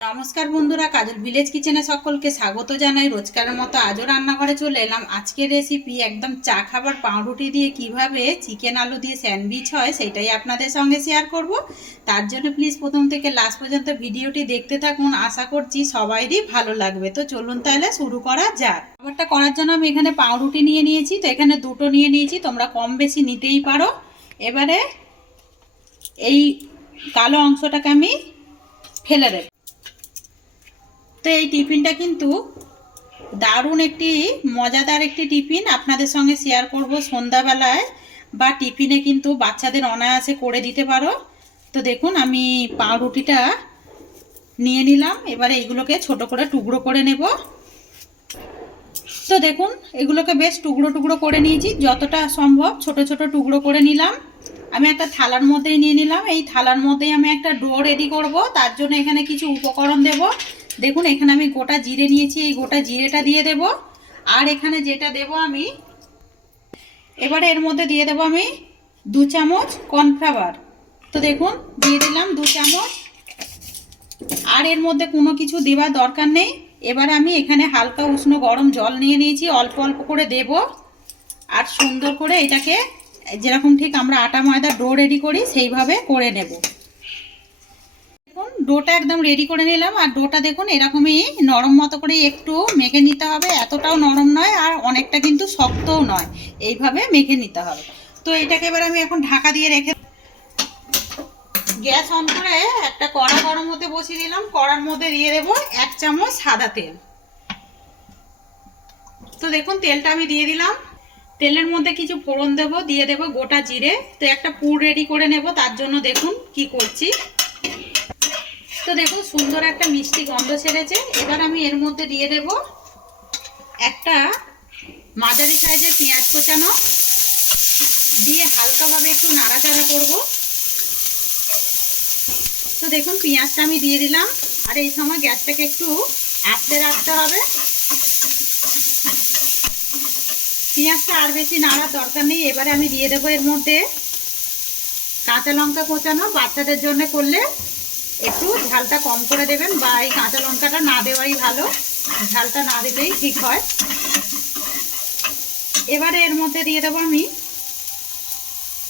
নমস্কার বন্ধুরা, কাজল ভিলেজ কিচেনে সকলকে স্বাগত জানাই। রোজকারের মতো আজও রান্নাঘরে চলে এলাম। আজকের রেসিপি একদম চা খাবার পাউরুটি দিয়ে কীভাবে চিকেন আলু দিয়ে স্যান্ডউইচ হয় সেটাই আপনাদের সঙ্গে শেয়ার করব। তার জন্য প্লিজ প্রথম থেকে লাস্ট পর্যন্ত ভিডিওটি দেখতে থাকুন। আশা করছি সবাইরই ভালো লাগবে। তো চলুন তাহলে শুরু করা যাক। খাবারটা করার জন্য আমি এখানে পাউরুটি নিয়ে নিয়েছি। তো এখানে দুটো নিয়ে নিয়েছি। তোমরা কম বেশি নিতেই পারো। এবারে এই কালো অংশটাকে আমি ফেলে দেব। তো এই টিফিনটা কিন্তু দারুণ একটি মজাদার একটি টিফিন। আপনাদের সঙ্গে শেয়ার করব সন্ধ্যাবেলায় বা টিফিনে কিন্তু বাচ্চাদের অনায়াসে করে দিতে পারো। তো দেখুন, আমি পাউরুটিটা নিয়ে নিলাম। এবারে এগুলোকে ছোট করে টুকরো করে নেব। তো দেখুন, এগুলোকে বেশ টুকরো টুকরো করে নিয়েছি। যতটা সম্ভব ছোট ছোট টুকরো করে নিলাম। আমি একটা থালার মধ্যেই নিয়ে নিলাম। এই থালার মধ্যেই আমি একটা ডো রেডি করব। তার জন্য এখানে কিছু উপকরণ দেব। দেখুন, এখানে আমি গোটা জিরে নিয়েছি, এই গোটা জিরেটা দিয়ে দেব। আর এখানে যেটা দেব আমি, এবারে এর মধ্যে দিয়ে দেব আমি দু চামচ কর্নফ্লাওয়ার। তো দেখুন, দিয়ে দিলাম দু চামচ। আর এর মধ্যে কোনো কিছু দেওয়ার দরকার নেই। এবার আমি এখানে হালকা উষ্ণ গরম জল নিয়ে নিয়েছি, অল্প অল্প করে দেব। আর সুন্দর করে এটাকে, যেরকম ঠিক আমরা আটা ময়দা ডো রেডি করি, সেইভাবে করে নেব। ডোটা একদম রেডি করে নিলাম। আর ডোটা দেখুন, এরকমই নরম মতো করে একটু মেখে নিতে হবে। এতটাও নরম নয়, আর অনেকটা কিন্তু শক্তও নয়। এইভাবে মেখে নিতে হবে। তো এটাকে এবার আমি এখন ঢাকা দিয়ে রেখে গ্যাস অন করে একটা কড়া গরম হতে বসিয়ে দিলাম। কড়ার মধ্যে দিয়ে দেবো এক চামচ সাদা তেল। তো দেখুন, তেলটা আমি দিয়ে দিলাম। তেলের মধ্যে কিছু ফোড়ন দেব, দিয়ে দেব গোটা জিরে। তো একটা পুর রেডি করে নেব, তার জন্য দেখুন কি করছি। তো দেখুন, সুন্দর একটা মিষ্টি গন্ধ ছেড়েছে। এবার আমি এর মধ্যে দিয়ে দেব একটা মাঝারি সাইজের পেঁয়াজ কোচানো। দিয়ে হালকাভাবে একটু নাড়াচাড়া করব। তো দেখুন, পেঁয়াজটা আমি দিয়ে দিলাম। আর এই সময় গ্যাসটাকে একটু আস্তে রাখতে হবে। পেঁয়াজটা আর বেশি নাড়ার দরকার নেই। এবারে আমি দিয়ে দেবো এর মধ্যে কাঁচা লঙ্কা কোচানো। বাচ্চাদের জন্য করলে একটু ঝালটা কম করে দেবেন বা এই কাঁচা লঙ্কাটা না দেওয়াই ভালো। ঝালটা না দিলেই ঠিক হয়। এবারে এর মধ্যে দিয়ে দেবো আমি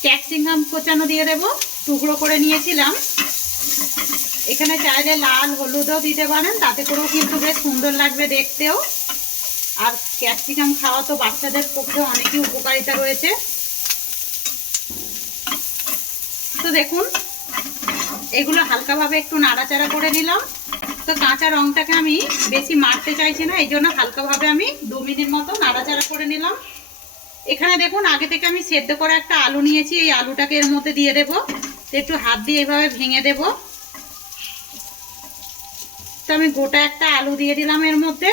ক্যাপসিকাম কোচানো দিয়ে দেব। টুকরো করে নিয়েছিলাম। এখানে চাইলে লাল হলুদও দিতে পারেন, তাতে করেও কিন্তু বেশ সুন্দর লাগবে দেখতেও। আর ক্যাপসিকাম খাওয়া তো বাচ্চাদের পক্ষে অনেকই উপকারিতা রয়েছে। তো দেখুন এগুলো হালকাভাবে একটু নাড়াচাড়া করে নিলাম। তো কাঁচা রংটাকে আমি বেশি মারতে চাইছি না, এই জন্য হালকাভাবে আমি দু মিনিট মতো নাড়াচাড়া করে নিলাম। এখানে দেখুন, আগে থেকে আমি সেদ্ধ করা একটা আলু নিয়েছি, এই আলুটাকে এর মধ্যে দিয়ে দেব। একটু হাত দিয়ে এভাবে ভেঙে দেব। তো আমি গোটা একটা আলু দিয়ে দিলাম এর মধ্যে।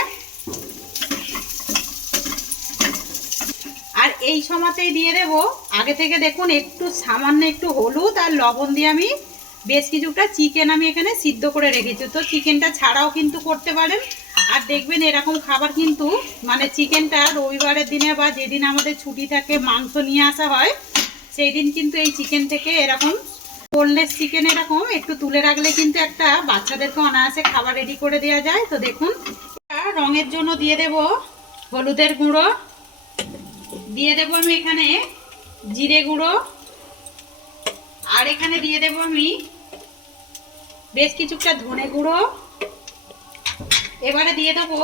আর এই সময়তেই দিয়ে দেব। আগে থেকে দেখুন, একটু সামান্য একটু হলুদ আর লবণ দিয়ে আমি বেশ কিছুটা চিকেন আমি এখানে সিদ্ধ করে রেখেছি। তো চিকেনটা ছাড়াও কিন্তু করতে পারেন। আর দেখবেন এরকম খাবার কিন্তু মানে চিকেনটা রবিবারের দিনে বা যেদিন আমাদের ছুটি থাকে, মাংস নিয়ে আসা হয় সেই দিন কিন্তু এই চিকেন থেকে এরকম বোনলেস চিকেন এরকম একটু তুলে রাখলে কিন্তু একটা বাচ্চাদেরকে অনায়াসে খাবার রেডি করে দেওয়া যায়। তো দেখুন রঙের জন্য দিয়ে দেব হলুদের গুঁড়ো। দিয়ে দেব আমি এখানে জিরে গুঁড়ো। আর এখানে দিয়ে দেব আমি বেশ কিছুটা ধনে গুঁড়ো। এবারে দিয়ে দেবো।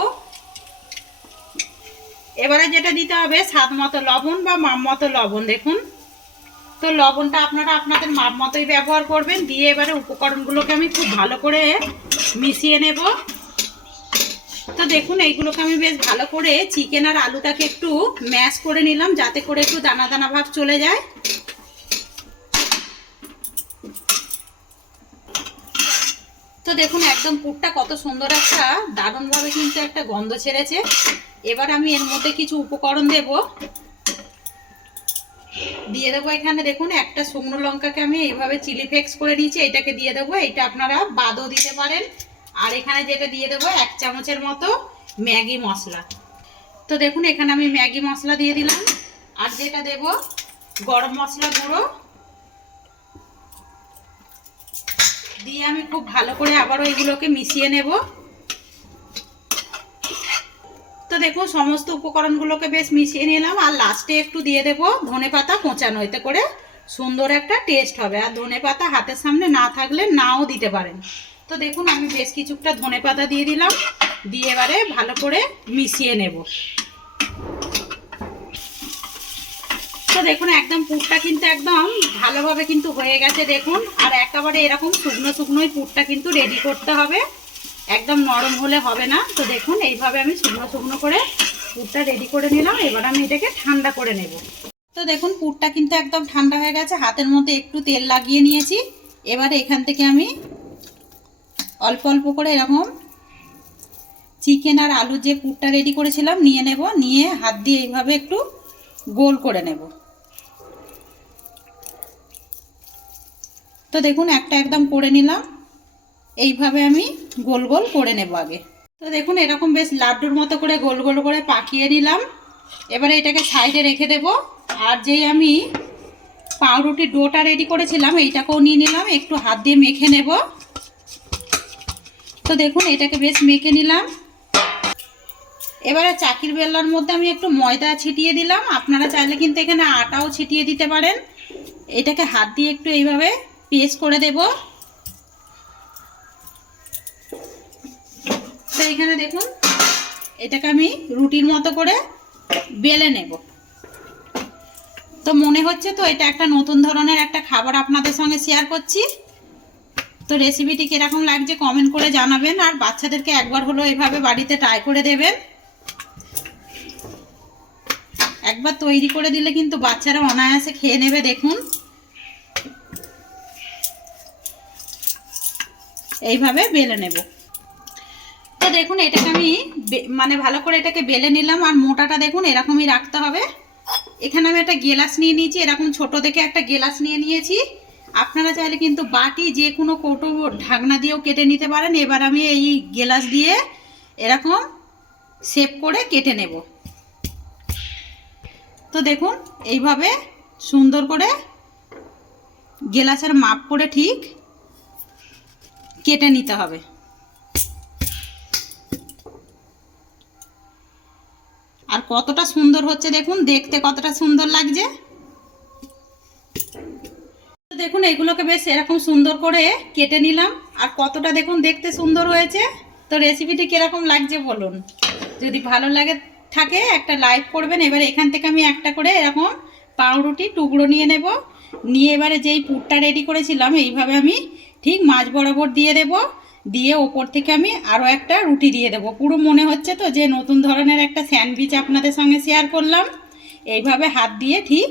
এবারে যেটা দিতে হবে, স্বাদ মতো লবণ বা মাপ মতো লবণ, দেখুন। তো লবণটা আপনারা আপনাদের মাপ মতোই ব্যবহার করবেন। দিয়ে এবারে উপকরণগুলোকে আমি খুব ভালো করে মিশিয়ে নেব। তো দেখুন, এইগুলোকে আমি বেশ ভালো করে চিকেন আর আলুটাকে একটু ম্যাশ করে নিলাম, যাতে করে একটু দানা দানা ভাব চলে যায়। তো দেখুন, একদম পুরটা কত সুন্দর একটা, দারুণভাবে কিন্তু একটা গন্ধ ছেড়েছে। এবার আমি এর মধ্যে কিছু উপকরণ দেব। দিয়ে দেবো এখানে, দেখুন, একটা শুকনো লঙ্কাকে আমি এইভাবে চিলি ফ্লেক্স করে নিয়েছি, এটাকে দিয়ে দেবো। এটা আপনারা বাদও দিতে পারেন। আর এখানে যেটা দিয়ে দেবো, এক চামচের মতো ম্যাগি মশলা। তো দেখুন, এখানে আমি ম্যাগি মশলা দিয়ে দিলাম। আর যেটা দেব, গরম মশলা গুঁড়ো। দিয়ে আমি খুব ভালো করে আবারও এগুলোকে মিশিয়ে নেব। তো দেখুন, সমস্ত উপকরণগুলোকে বেশ মিশিয়ে নিলাম, আর লাস্টে একটু দিয়ে দেব ধনে পাতা কোঁচানো, এতে করে সুন্দর একটা টেস্ট হবে। আর ধনে পাতা হাতের সামনে না থাকলে নাও দিতে পারেন। তো দেখুন, আমি বেশ কিছুটা ধনে পাতা দিয়ে দিলাম, দিয়ে এবারে ভালো করে মিশিয়ে নেব। দেখুন, একদম পুরটা কিন্তু একদম ভালোভাবে কিন্তু হয়ে গেছে, দেখুন। আর একেবারে এরকম শুকনো শুকনোই পুরটা কিন্তু রেডি করতে হবে। একদম নরম হলে হবে না। তো দেখুন, এইভাবে আমি শুকনো শুকনো করে পুরটা রেডি করে নিলাম। এবার আমি এটাকে ঠান্ডা করে নেব। তো দেখুন, পুরটা কিন্তু একদম ঠান্ডা হয়ে গেছে। হাতের মধ্যে একটু তেল লাগিয়ে নিয়েছি। এবারে এখান থেকে আমি অল্প অল্প করে এরকম চিকেন আর আলুর যে পুরটা রেডি করেছিলাম, নিয়ে নেব। নিয়ে হাত দিয়ে এইভাবে একটু গোল করে নেব। তো দেখুন, একটা একদম করে নিলাম। এইভাবে আমি গোল গোল করে নেব আগে। তো দেখুন, এরকম বেশ লাড্ডুর মতো করে গোল গোল করে পাকিয়ে নিলাম। এবারে এটাকে সাইডে রেখে দেব। আর যেই আমি পাউরুটির ডোটা রেডি করেছিলাম, এইটাকেও নিয়ে নিলাম। একটু হাত দিয়ে মেখে নেব। তো দেখুন, এটাকে বেশ মেখে নিলাম। এবারে চাকির বেল্লার মধ্যে আমি একটু ময়দা ছিটিয়ে দিলাম। আপনারা চাইলে কিন্তু এখানে আটাও ছিটিয়ে দিতে পারেন। এটাকে হাত দিয়ে একটু এইভাবে পেস্ট করে দেব। তো এখানে দেখুন, এটাকে আমি রুটির মতো করে বেলে নেব। তো মনে হচ্ছে তো এটা একটা নতুন ধরনের একটা খাবার আপনাদের সঙ্গে শেয়ার করছি। তো রেসিপিটি কীরকম লাগছে কমেন্ট করে জানাবেন আর বাচ্চাদেরকে একবার হলো এভাবে বাড়িতে ট্রাই করে দেবেন। একবার তৈরি করে দিলে কিন্তু বাচ্চারা অনায়াসে খেয়ে নেবে, দেখুন। এইভাবে বেলে নেব। তো দেখুন, এটাকে আমি মানে ভালো করে এটাকে বেলে নিলাম আর মোটাটা দেখুন, এরকমই রাখতে হবে। এখানে আমি একটা গেলাস নিয়ে নিয়েছি, এরকম ছোট দেখে একটা গেলাস নিয়ে নিয়েছি। আপনারা চাইলে কিন্তু বাটি যে কোনো কৌটো ঢাকনা দিয়েও কেটে নিতে পারেন। এবার আমি এই গেলাস দিয়ে এরকম শেপ করে কেটে নেব। তো দেখুন, এইভাবে সুন্দর করে গেলাসের মাপ করে ঠিক কেটে নিতে হবে। আর কতটা সুন্দর হচ্ছে দেখুন, দেখতে কতটা সুন্দর লাগছে। দেখুন এগুলোকে বেশ এরকম সুন্দর করে কেটে নিলাম। আর কতটা দেখুন, দেখতে সুন্দর হয়েছে। তো রেসিপিটি কীরকম লাগছে বলুন। যদি ভালো লাগে, থাকে একটা লাইক করবেন। এবার এখান থেকে আমি একটা করে এরকম পাউরুটি, টুকরো নিয়ে নেব। নিয়ে এবারে যেই পুরটা রেডি করেছিলাম, এইভাবে আমি ঠিক মাছ বরাবর দিয়ে দেব। দিয়ে ওপর থেকে আমি আরও একটা রুটি দিয়ে দেব। পুরো মনে হচ্ছে তো যে নতুন ধরনের একটা স্যান্ডউইচ আপনাদের সঙ্গে শেয়ার করলাম। এইভাবে হাত দিয়ে ঠিক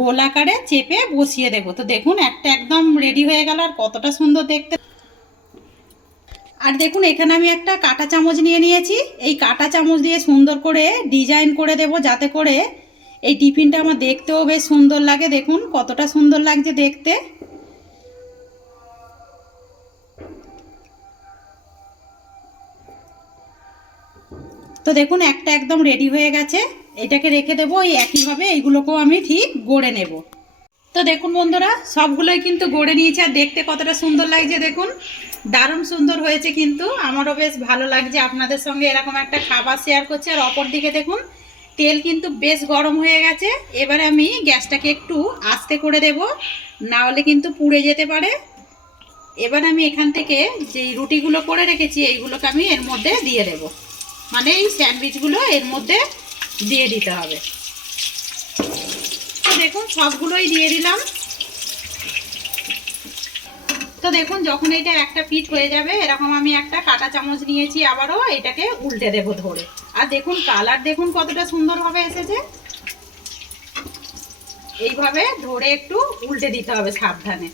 গোল আকারে চেপে বসিয়ে দেব। তো দেখুন, একটা একদম রেডি হয়ে গেল আর কতটা সুন্দর দেখতে। আর দেখুন, এখানে আমি একটা কাঁটা চামচ নিয়ে নিয়েছি। এই কাঁটা চামচ দিয়ে সুন্দর করে ডিজাইন করে দেব যাতে করে এই টিফিনটা আমার দেখতেও বেশ সুন্দর লাগে। দেখুন, কতটা সুন্দর লাগছে দেখতে। তো দেখুন, একটা একদম রেডি হয়ে গেছে। এটাকে রেখে দেবো ওই একইভাবে এইগুলোকেও আমি ঠিক গড়ে নেব। তো দেখুন বন্ধুরা, সবগুলোই কিন্তু গড়ে নিয়েছে, আর দেখতে কতটা সুন্দর লাগছে দেখুন। দারুণ সুন্দর হয়েছে কিন্তু, আমারও বেশ ভালো লাগছে আপনাদের সঙ্গে এরকম একটা খাবার শেয়ার করছি। আর অপর দিকে দেখুন, তেল কিন্তু বেশ গরম হয়ে গেছে। এবারে আমি গ্যাসটাকে একটু আস্তে করে দেব, না হলে কিন্তু পুড়ে যেতে পারে। এবার আমি এখান থেকে যেই রুটিগুলো করে রেখেছি, এইগুলোকে আমি এর মধ্যে দিয়ে দেব। মানে এই স্যান্ডউইচগুলো এর মধ্যে দিয়ে দিতে হবে। তো দেখুন, সবগুলোই দিয়ে দিলাম। তো দেখুন, যখন এটা একটা পিঠ হয়ে যাবে, এরকম আমি একটা কাটা চামচ নিয়েছি, আবারও এটাকে উল্টে দেব ধরে। আর দেখুন কালার দেখুন কতটা সুন্দরভাবে এসেছে। এইভাবে ধরে একটু উল্টে দিতে হবে সাবধানে।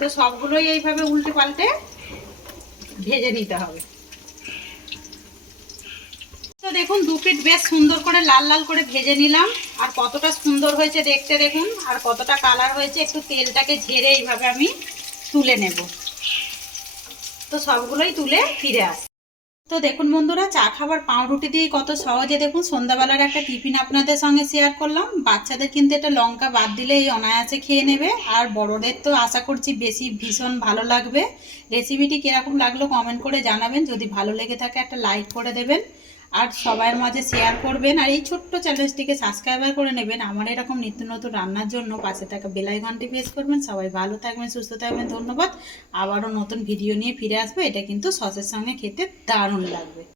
তো সবগুলোই এইভাবে উল্টে পাল্টে ভেজে নিতে হবে। তো দেখুন, দু প্লেট বেশ সুন্দর করে লাল লাল করে ভেজে নিলাম। আর কতটা সুন্দর হয়েছে দেখতে দেখুন, আর কতটা কালার হয়েছে, একটু তেলটাকে ঝেড়ে এইভাবে আমি তুলে নেব। তো সবগুলোই তুলে ফিরে আস তো দেখুন বন্ধুরা, চা খাবার পাউরুটি দিয়ে কত সহজে দেখুন সন্ধ্যাবেলার একটা টিফিন আপনাদের সঙ্গে শেয়ার করলাম। বাচ্চাদের কিন্তু এটা লঙ্কা বাদ দিলে এই অনায়াসে খেয়ে নেবে। আর বড়দের তো আশা করছি বেশি ভীষণ ভালো লাগবে। রেসিপিটি কীরকম লাগল কমেন্ট করে জানাবেন। যদি ভালো লেগে থাকে একটা লাইক করে দেবেন। আর সবার মাঝে শেয়ার করবেন আর এই ছোট্ট চ্যানেলটিকে সাবস্ক্রাইবার করে নেবেন। আমার এরকম নিত্য নতুন রান্নার জন্য পাশে থাকা বেলাই ঘন্টি প্রেস করবেন। সবাই ভালো থাকবেন, সুস্থ থাকবেন। ধন্যবাদ। আবারও নতুন ভিডিও নিয়ে ফিরে আসব। এটা কিন্তু সসের সঙ্গে খেতে দারুণ লাগবে।